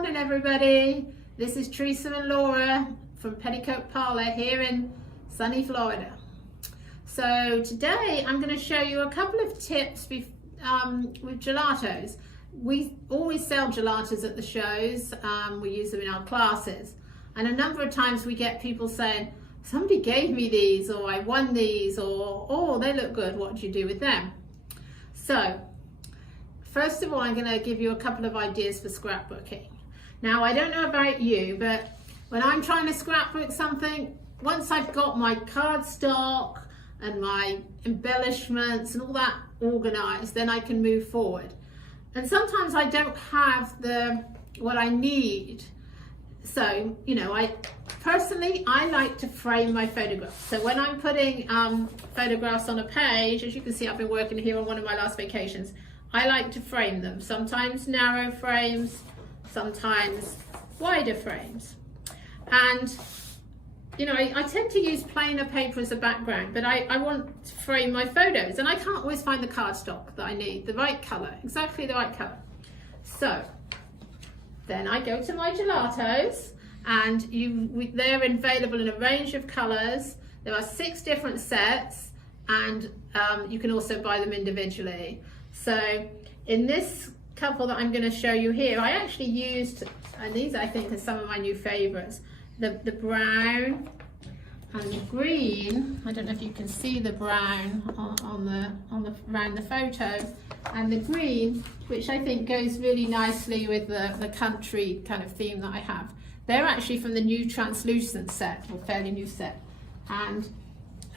morning, everybody. This is Teresa and Laura from Petticoat Parlor here in sunny Florida. So today I'm going to show you a couple of tips with gelatos. We always sell gelatos at the shows. We use them in our classes, and a number of times we get people saying, somebody gave me these, or I won these, or oh, they look good, what do you do with them? So first of all, I'm going to give you a couple of ideas for scrapbooking. Now, I don't know about you, but when I'm trying to scrapbook something, once I've got my cardstock and my embellishments and all that organized, then I can move forward. And sometimes I don't have what I need. So, you know, I like to frame my photographs. So when I'm putting photographs on a page, as you can see, I've been working here on one of my last vacations, I like to frame them. Sometimes narrow frames, sometimes wider frames. And, you know, I tend to use plainer paper as a background, but I want to frame my photos, and I can't always find the cardstock that I need, the right color, exactly the right color. So then I go to my gelatos, and they're available in a range of colors. There are 6 different sets, and you can also buy them individually. So in this couple that I'm going to show you here, I actually used, and these I think are some of my new favorites, the brown and the green. I don't know if you can see the brown around the photo, and the green, which I think goes really nicely with the country kind of theme that I have. They're actually from the new translucent set, or fairly new set, and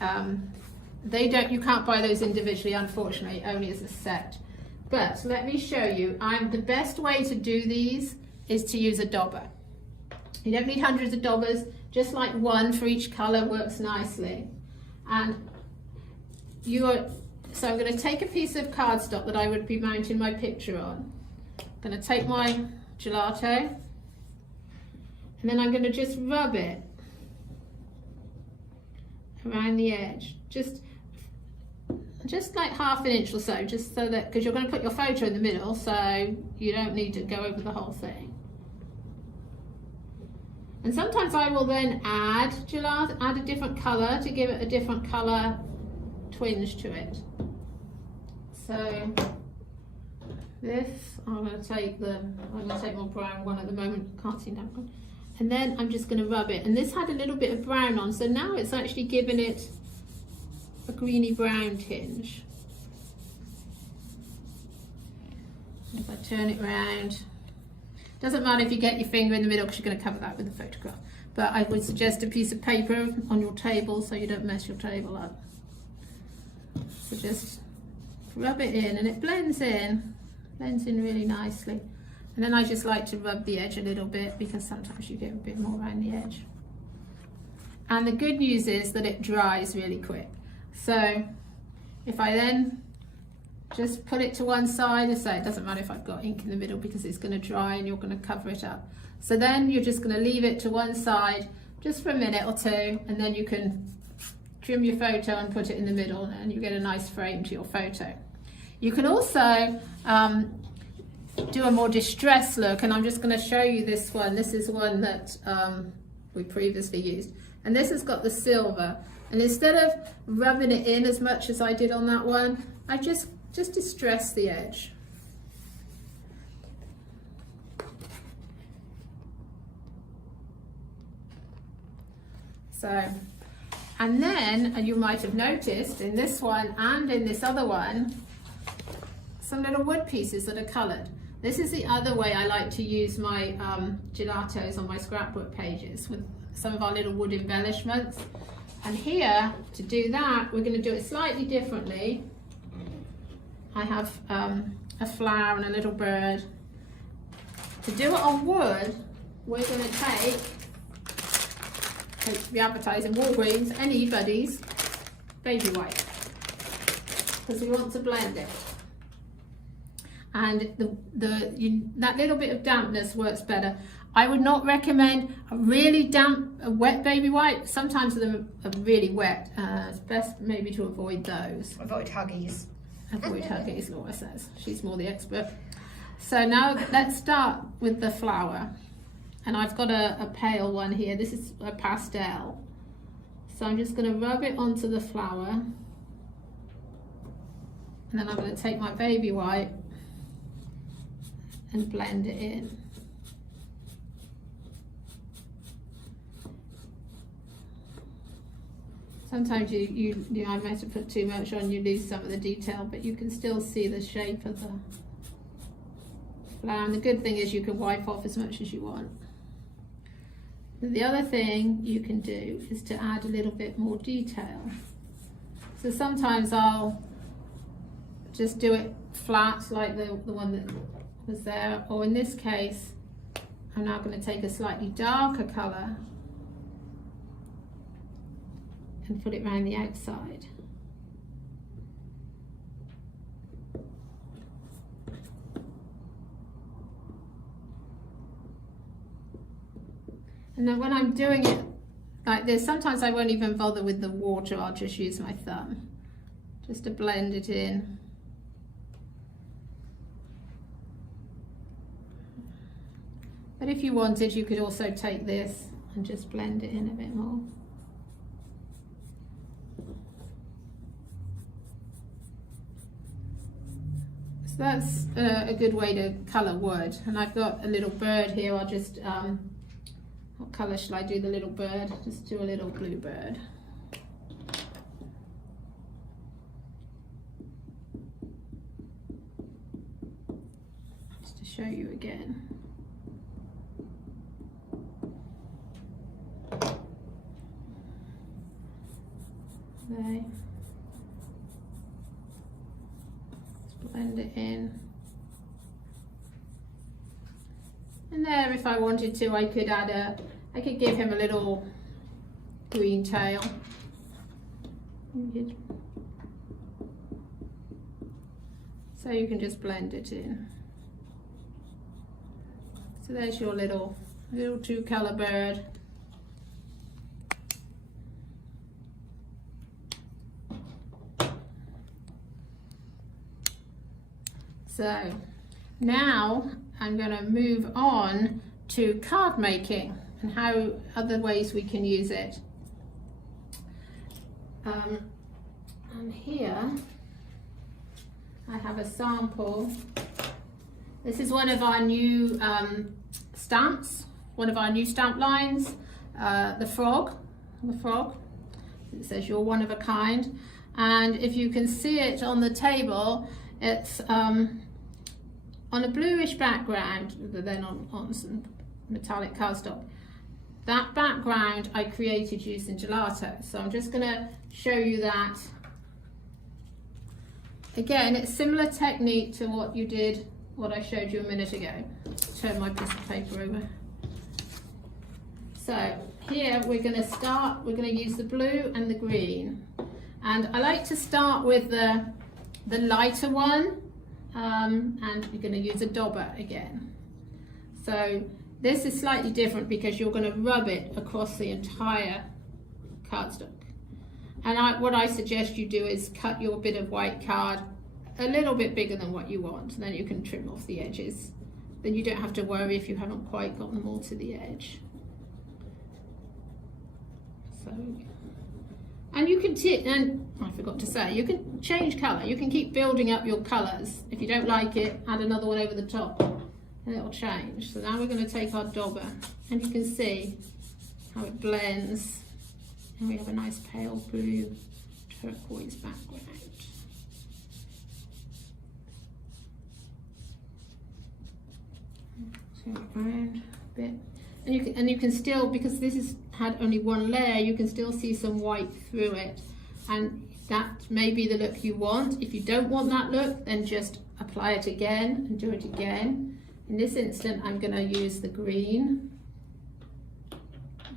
you can't buy those individually, unfortunately, only as a set. But let me show you. The best way to do these is to use a dauber. You don't need hundreds of daubers, just like one for each color works nicely. And so I'm going to take a piece of cardstock that I would be mounting my picture on. I'm going to take my gelato, and then I'm going to just rub it around the edge, just like ½ an inch or so, just so that, because you're going to put your photo in the middle, so you don't need to go over the whole thing. And sometimes I will then add a different color to give it a different color twinge to it. So this, I'm going to take my brown one at the moment, can't see that one. And then I'm just going to rub it, and this had a little bit of brown on, so now it's actually giving it a greeny brown tinge. If I turn it around, doesn't matter if you get your finger in the middle, because you're going to cover that with the photograph, but I would suggest a piece of paper on your table so you don't mess your table up. So just rub it in, and it blends in really nicely. And then I just like to rub the edge a little bit, because sometimes you get a bit more around the edge. And the good news is that it dries really quick. So if I then just put it to one side, and say, it doesn't matter if I've got ink in the middle, because it's going to dry and you're going to cover it up. So then you're just going to leave it to one side just for a minute or two, and then you can trim your photo and put it in the middle, and you get a nice frame to your photo. You can also do a more distressed look, and I'm just going to show you this one. This is one that we previously used, and this has got the silver, and instead of rubbing it in as much as I did on that one, I just distress the edge. So, and then you might have noticed in this one and in this other one some little wood pieces that are coloured. This is the other way I like to use my gelatos on my scrapbook pages, with some of our little wood embellishments. And here, to do that, we're going to do it slightly differently. I have a flower and a little bird. To do it on wood, we're going to take we advertise in Walgreens, anybody's baby white, because we want to blend it. And that little bit of dampness works better. I would not recommend a really damp, wet baby white. Sometimes them are really wet. It's best maybe to avoid those. Avoid Huggies. Avoid Huggies, Laura says. She's more the expert. So now let's start with the flower. And I've got a pale one here. This is a pastel. So I'm just going to rub it onto the flower. And then I'm going to take my baby white and blend it in. Sometimes you might have put too much on, you lose some of the detail, but you can still see the shape of the flower. And the good thing is you can wipe off as much as you want. The other thing you can do is to add a little bit more detail. So sometimes I'll just do it flat like the one that was there, or in this case I'm now going to take a slightly darker colour and put it around the outside. And then when I'm doing it like this, sometimes I won't even bother with the water, I'll just use my thumb just to blend it in. But if you wanted, you could also take this and just blend it in a bit more. So that's a good way to colour wood. And I've got a little bird here. I'll just, what colour shall I do the little bird? Just do a little blue bird. Just to show you again. There. Blend it in. And there, if I wanted to, I could add I could give him a little green tail. So you can just blend it in. So there's your little two-colour bird. So now I'm going to move on to card making and how other ways we can use it. And here I have a sample. This is one of our new stamps, one of our new stamp lines, the frog. It says you're one of a kind, and if you can see it on the table, it's on a bluish background, then on some metallic cardstock. That background I created using Gelatos, so I'm just going to show you that. Again, it's similar technique to what I showed you a minute ago. Turn my piece of paper over. So here we're going to use the blue and the green. And I like to start with the lighter one, and you're going to use a dauber again. So this is slightly different because you're going to rub it across the entire cardstock. And what I suggest you do is cut your bit of white card a little bit bigger than what you want, and then you can trim off the edges. Then you don't have to worry if you haven't quite got them all to the edge. So, and you can and I forgot to say, you can change colour. You can keep building up your colours. If you don't like it, add another one over the top and it'll change. So now we're going to take our dauber, and you can see how it blends, and we have a nice pale blue turquoise background. Turn it around a bit. And you can still, because this has had only one layer, you can still see some white through it, and that may be the look you want. If you don't want that look, then just apply it again and do it again. In this instant, I'm going to use the green,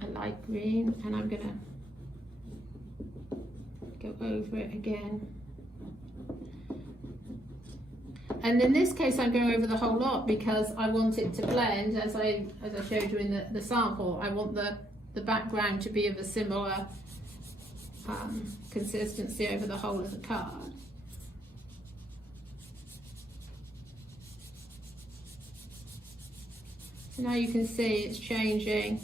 a light green, and I'm going to go over it again. And in this case, I'm going over the whole lot because I want it to blend, as I showed you in the sample. I want the background to be of a similar consistency over the whole of the card. Now you can see it's changing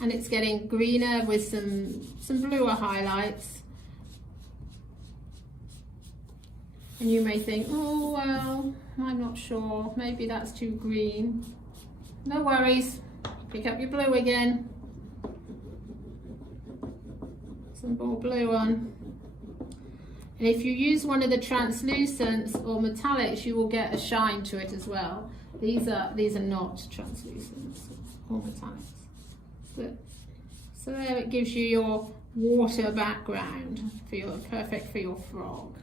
and it's getting greener with some bluer highlights. And you may think, oh well, I'm not sure, maybe that's too green. No worries, pick up your blue again. Some more blue on. And if you use one of the translucents or metallics, you will get a shine to it as well. These are not translucents or metallics. But, so there it gives you your water background, perfect for your frog.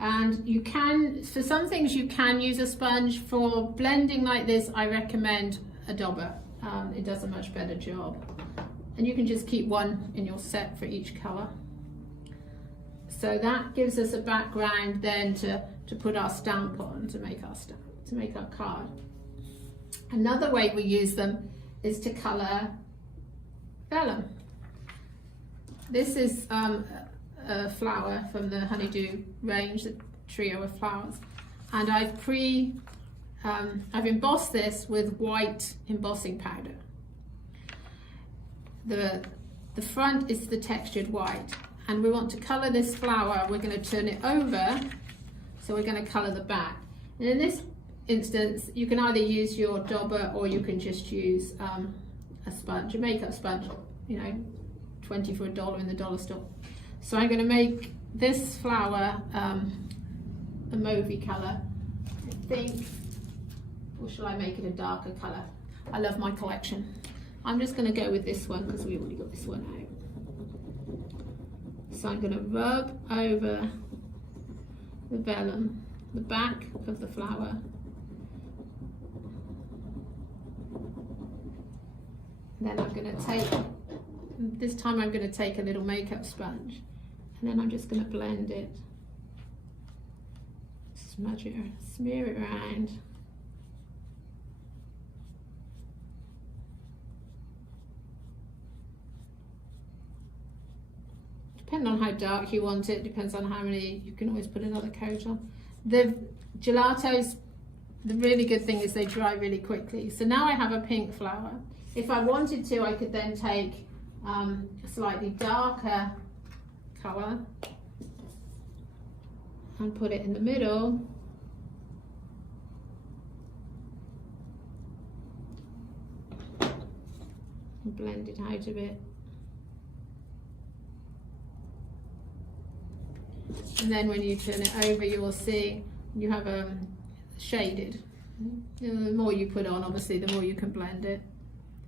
And you can, for some things you can use a sponge. For blending like this, I recommend a dauber. It does a much better job. And you can just keep one in your set for each colour. So that gives us a background then to put our stamp on, to make our card. Another way we use them is to colour vellum. This is a flower from the honeydew range, the trio of flowers, and I've embossed this with white embossing powder. The front is the textured white, and we want to colour this flower. We're going to turn it over, so we're going to colour the back. And in this instance, you can either use your dauber or you can just use a sponge, a makeup sponge, you know, 20 for $1 in the dollar store. So I'm going to make this flower a mauvey colour, I think, or shall I make it a darker colour? I love my collection. I'm just going to go with this one because we already got this one out. So I'm going to rub over the vellum, the back of the flower. Then I'm going to take, this time I'm going to take a little makeup sponge, and then I'm just going to blend it, smudge it, smear it around. Depending on how dark you want it, depends on how many, you can always put another coat on. The gelatos, the really good thing is they dry really quickly. So now I have a pink flower. If I wanted to, I could then take a slightly darker colour and put it in the middle. And blend it out a bit. And then when you turn it over, you will see you have shaded. You know, the more you put on, obviously, the more you can blend it.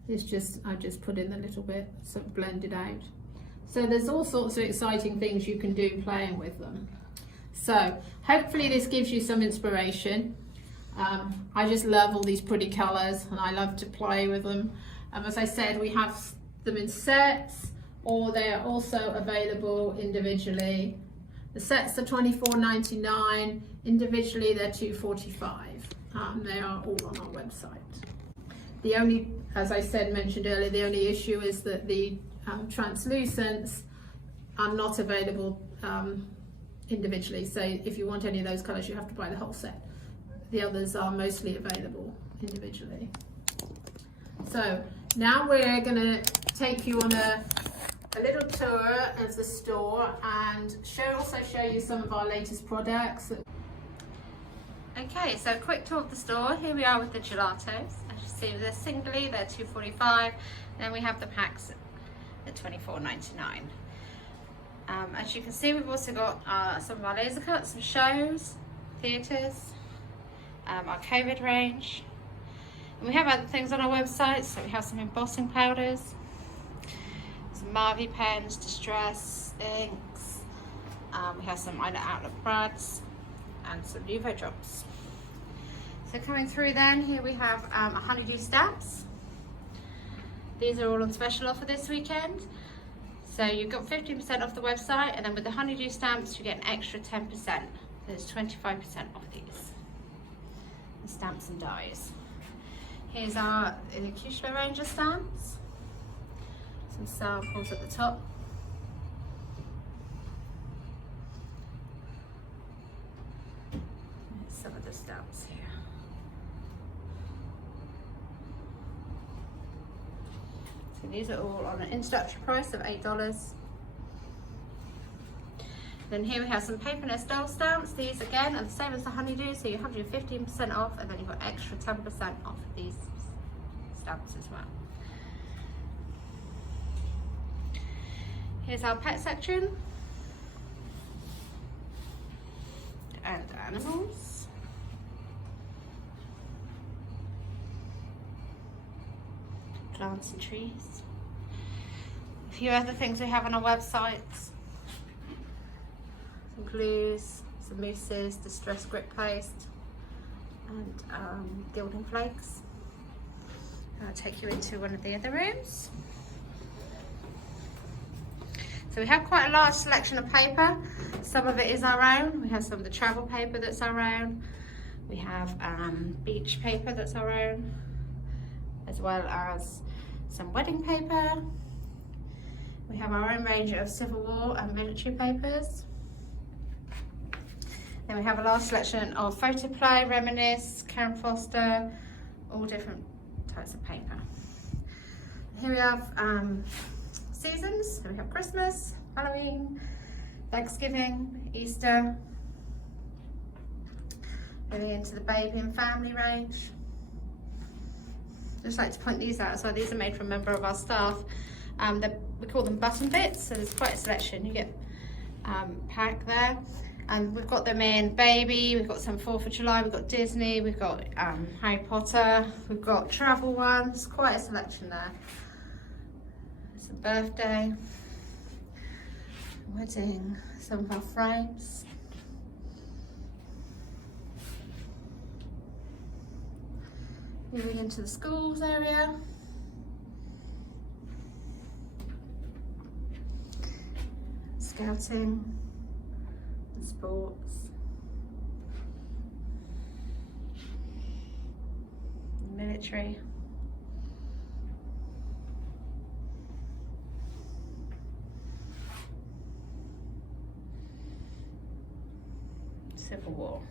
It's just, I just put in a little bit, so blend it out. So there's all sorts of exciting things you can do playing with them. So hopefully this gives you some inspiration. I just love all these pretty colours and I love to play with them. As I said, we have them in sets, or they're also available individually. The sets are $24.99, individually they're $2.45. They are all on our website. The only, as I mentioned earlier, the only issue is that the translucents are not available individually. So if you want any of those colours, you have to buy the whole set. The others are mostly available individually. So now we're going to take you on a little tour of the store and also show you some of our latest products. Okay, so a quick tour of the store. Here we are with the gelatos. As you see, they're singly, they're $2.45. Then we have the packs at $24.99. As you can see, we've also got some of our laser cuts, some shows, theatres, our COVID range. And we have other things on our website, so we have some embossing powders, some Marvy pens, distress inks, we have some minor outlet brads, and some Nuvo drops. So coming through then, here we have a honeydew stamps. These are all on special offer this weekend. So you've got 15% off the website, and then with the honeydew stamps you get an extra 10%. So there's 25% off these. The stamps and dies. Here's our Cushla Ranger stamps. Some samples at the top. Some of the stamps here. So these are all on an introductory price of $8. Then here we have some paper Nostell stamps. These again are the same as the honeydew, so you have your 15% off, and then you've got extra 10% off of these stamps as well. Here's our pet section. And animals. Plants and trees. A few other things we have on our website. Some glues, some mousses, distressed grip paste, and gilding flakes. I'll take you into one of the other rooms. So we have quite a large selection of paper. Some of it is our own. We have some of the travel paper that's our own. We have beach paper that's our own, as well as some wedding paper. We have our own range of Civil War and military papers. Then we have a large selection of photoplay, reminisce, Karen Foster, all different types of paper. Here we have seasons. So we have Christmas, Halloween, Thanksgiving, Easter. Moving into the baby and family range. Just like to point these out as well. These are made from a member of our staff. We call them button bits, so there's quite a selection. You get pack there. And we've got them in baby, we've got some 4th of July, we've got Disney, we've got Harry Potter, we've got travel ones, quite a selection there. It's a birthday, wedding, some of our frames. Moving into the schools area. Scouting. Sports, military, Civil War.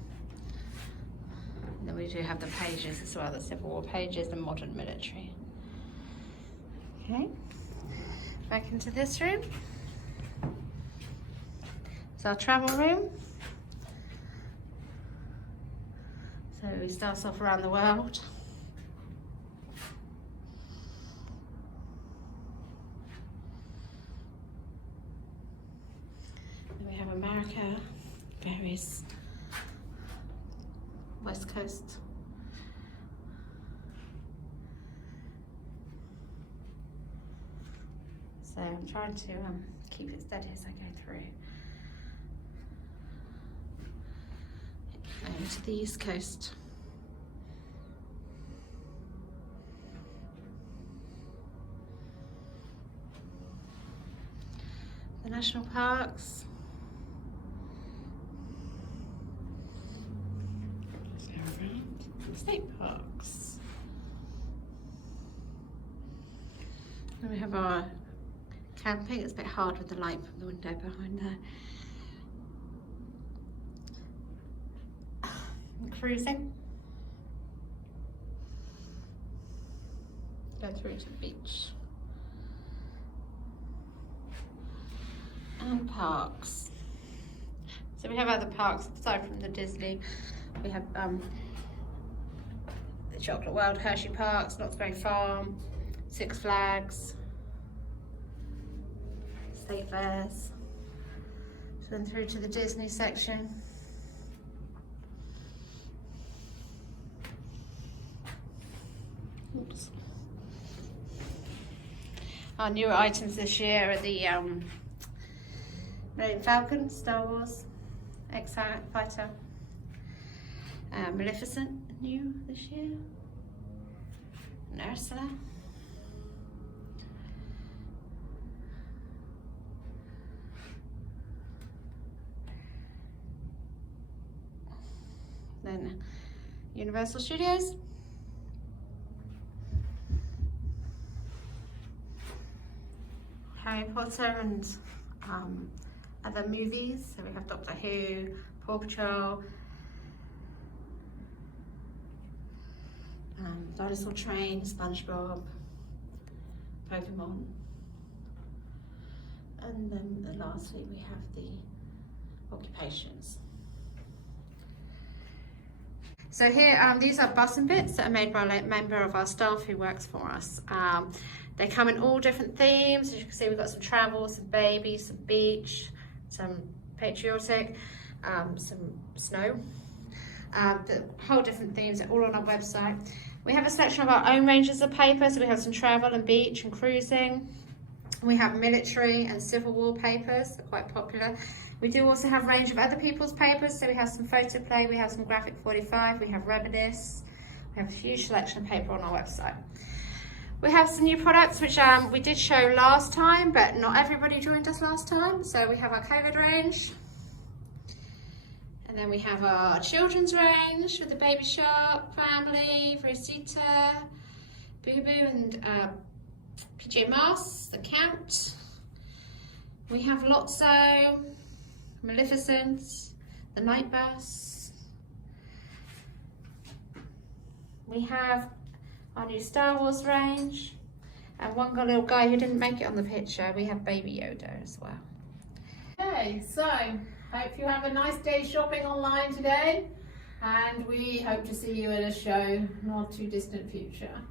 And then we do have the pages as well, the Civil War pages and modern military. Okay, back into this room. It's our travel room. So we start off around the world. Then we have America, various West Coast. So I'm trying to keep it steady as I go through. Over to the East Coast. The national parks. State parks. Then we have our camping. It's a bit hard with the light from the window behind there. Cruising. Go through to the beach. And parks. So we have other parks aside from the Disney. We have the Chocolate World, Hershey Parks, Knott's Berry Farm, Six Flags, State Fairs. So then through to the Disney section. Oops. Our newer items this year are the Millennium Falcon, Star Wars, X-Fighter, Maleficent, new this year, and Ursula. Then Universal Studios. Harry Potter and other movies. So we have Doctor Who, Paw Patrol, Dinosaur Train, SpongeBob, Pokemon. And then lastly we have the occupations. So here, these are button bits that are made by a member of our staff who works for us. They come in all different themes. As you can see, we've got some travel, some baby, some beach, some patriotic, some snow. The whole different themes are all on our website. We have a selection of our own ranges of paper, so we have some travel and beach and cruising. We have military and civil war papers, they're quite popular. We do also have a range of other people's papers, so we have some photoplay, we have some graphic 45, we have reminisce, we have a huge selection of paper on our website. We have some new products which we did show last time, but not everybody joined us last time. So we have our COVID range, and then we have our children's range with the Baby Shark family, Rosita, Boo Boo and PJ Masks, the Count. We have Lotso, Maleficent, the Night Bus. We have our new Star Wars range, and one little guy who didn't make it on the picture. We have Baby Yoda as well. Okay, so hope you have a nice day shopping online today, and we hope to see you at a show not too distant future.